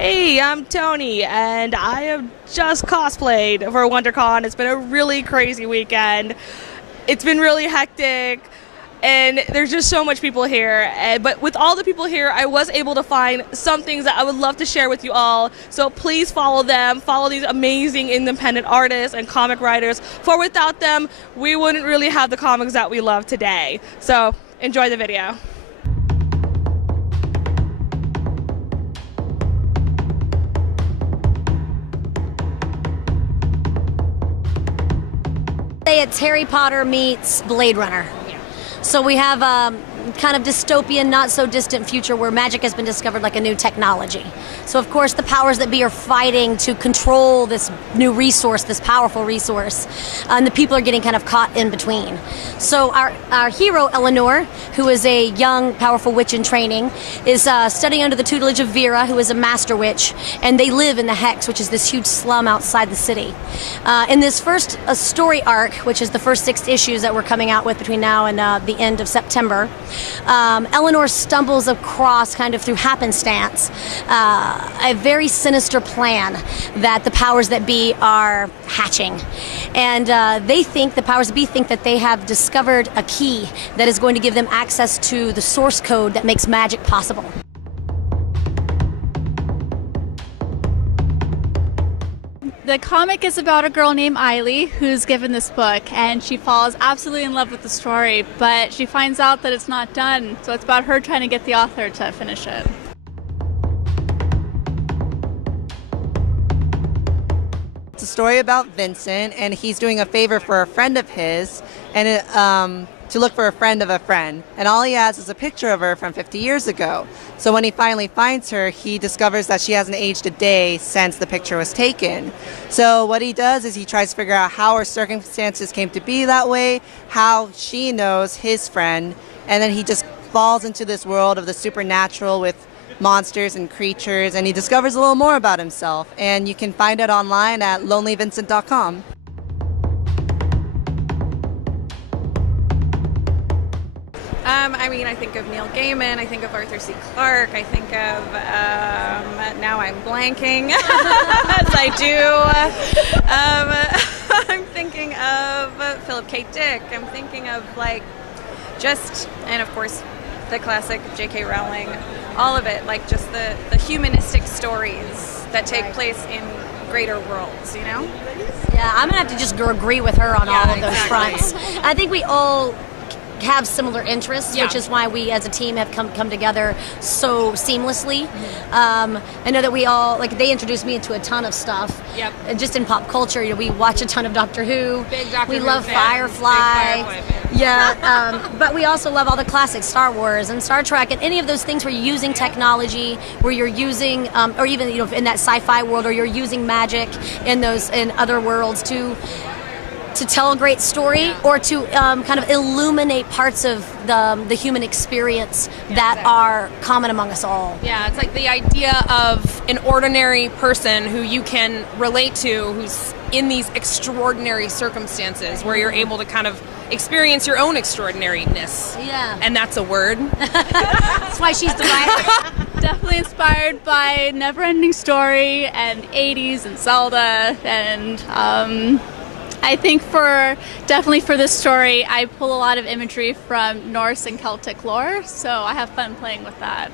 Hey, I'm Toni, and I have just cosplayed for WonderCon. It's been a really crazy weekend. It's been really hectic, and there's just so much people here. But with all the people here, I was able to find some things that I would love to share with you all. So please follow them. Follow these amazing independent artists and comic writers. For without them, we wouldn't really have the comics that we love today. So enjoy the video. It's Harry Potter meets Blade Runner. So we have kind of dystopian, not so distant future where magic has been discovered like a new technology. So of course the powers that be are fighting to control this new resource, this powerful resource, and the people are getting kind of caught in between. So our hero, Eleanor, who is a young, powerful witch in training, is studying under the tutelage of Vera, who is a master witch, and they live in the Hex, which is this huge slum outside the city. In this first story arc, which is the first 6 issues that we're coming out with between now and the end of September, Eleanor stumbles across, kind of through happenstance, a very sinister plan that the powers that be are hatching. And the powers that be think that they have discovered a key that is going to give them access to the source code that makes magic possible. The comic is about a girl named Eiley who's given this book, and she falls absolutely in love with the story, but she finds out that it's not done, so it's about her trying to get the author to finish it. It's a story about Vincent, and he's doing a favor for a friend of his, and to look for a friend of a friend. And all he has is a picture of her from 50 years ago. So when he finally finds her, he discovers that she hasn't aged a day since the picture was taken. So what he does is he tries to figure out how her circumstances came to be that way, how she knows his friend, and then he just falls into this world of the supernatural with monsters and creatures, and he discovers a little more about himself. And you can find it online at lonelyvincent.com. I think of Neil Gaiman, I think of Arthur C. Clarke, I think of, now I'm blanking, as I do. I'm thinking of Philip K. Dick, I'm thinking of and of course the classic J.K. Rowling, all of it, like just the humanistic stories that take place in greater worlds, you know? Yeah, I'm gonna have to just agree with her on all of those fronts. I think we all have similar interests, which is why we as a team have come together so seamlessly. I know that we all, they introduced me into a ton of stuff. Yep. Just in pop culture, we watch a ton of Doctor Who. Big Doctor Who love fan. Firefly. Big Firefly fan. Yeah, but we also love all the classics, Star Wars and Star Trek, and any of those things where you're using technology, where you're using, or even in that sci-fi world, or you're using magic in other worlds to tell a great story, or to kind of illuminate parts of the human experience that are common among us all. Yeah, it's like the idea of an ordinary person who you can relate to, who's in these extraordinary circumstances where you're able to kind of experience your own extraordinariness. Yeah. And that's a word. That's why she's the writer. Definitely inspired by Neverending Story and 80s and Zelda, and I think definitely for this story, I pull a lot of imagery from Norse and Celtic lore, so I have fun playing with that.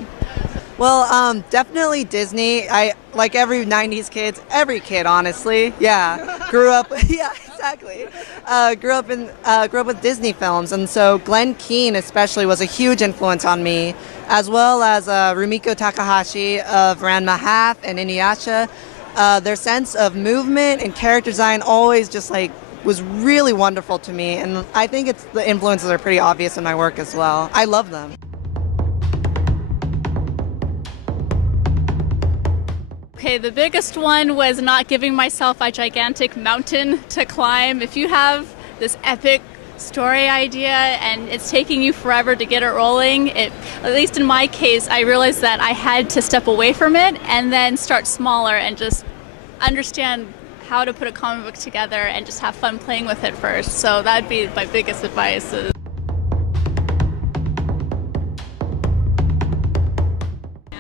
Well, definitely Disney. Like every 90s kids, every kid, honestly. Yeah, grew up. Yeah, exactly. Grew up with Disney films, and so Glenn Keane especially was a huge influence on me, as well as Rumiko Takahashi of Ranma Half and Inuyasha. Their sense of movement and character design always just was really wonderful to me, and I think the influences are pretty obvious in my work as well. I love them. Okay, the biggest one was not giving myself a gigantic mountain to climb. If you have this epic story idea and it's taking you forever to get it rolling, at least in my case, I realized that I had to step away from it and then start smaller and just understand how to put a comic book together and just have fun playing with it first. So that'd be my biggest advice.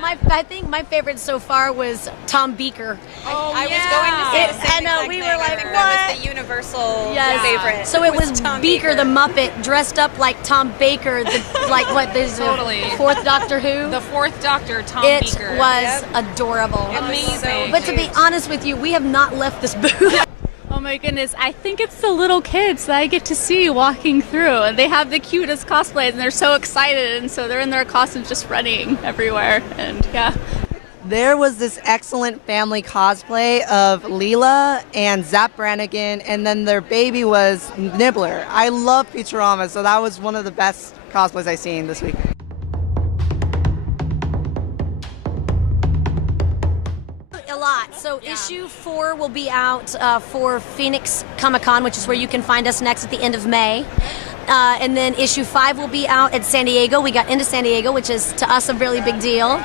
My I think my favorite so far was Tom Beaker. I was going to say the same exact we thing. were like, I think what? that was the universal favorite. So it was Tom Beaker the Muppet dressed up like Tom Baker, Totally. the fourth Doctor Who. The fourth Doctor, Tom It Beaker. was adorable. Amazing. But to be honest with you, we have not left this booth. Oh my goodness, I think it's the little kids that I get to see walking through, and they have the cutest cosplays, and they're so excited, and so they're in their costumes just running everywhere, and yeah. There was this excellent family cosplay of Leela and Zap Brannigan, and then their baby was Nibbler. I love Futurama, so that was one of the best cosplays I've seen this week. A lot. So issue 4 will be out for Phoenix Comic Con, which is where you can find us next at the end of May. And then issue 5 will be out at San Diego. We got into San Diego, which is to us a really big deal,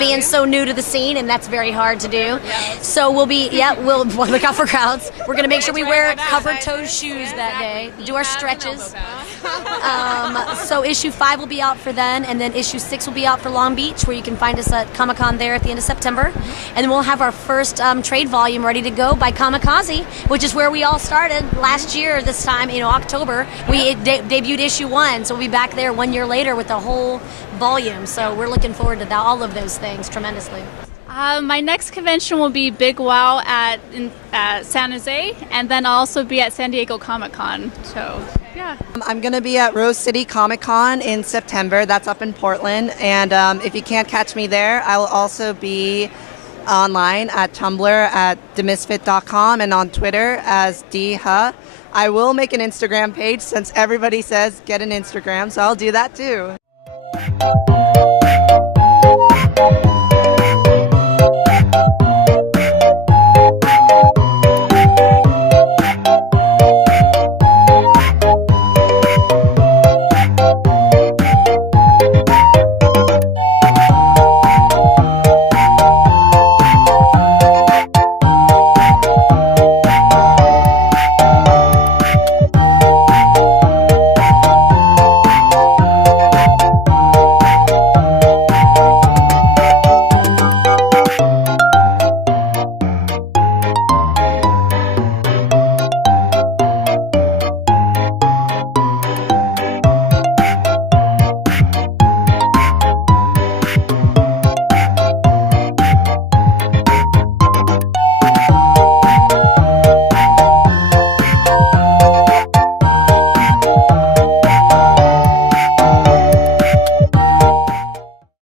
being so new to the scene, and that's very hard to do. So we'll look out for crowds. We're going to make sure we wear covered-toed shoes that day, do our stretches. So issue 5 will be out for then, and then issue 6 will be out for Long Beach, where you can find us at Comic-Con there at the end of September. And then we'll have our first trade volume ready to go by Kamikaze, which is where we all started last year this time, October. We debuted issue 1, so we'll be back there 1 year later with the whole volume. So we're looking forward to all of those things tremendously. My next convention will be Big Wow at San Jose, and then I'll also be at San Diego Comic Con. So, yeah. I'm going to be at Rose City Comic Con in September. That's up in Portland. And if you can't catch me there, I will also be online at Tumblr at demisfit.com and on Twitter as dha. I will make an Instagram page since everybody says get an Instagram, so I'll do that too.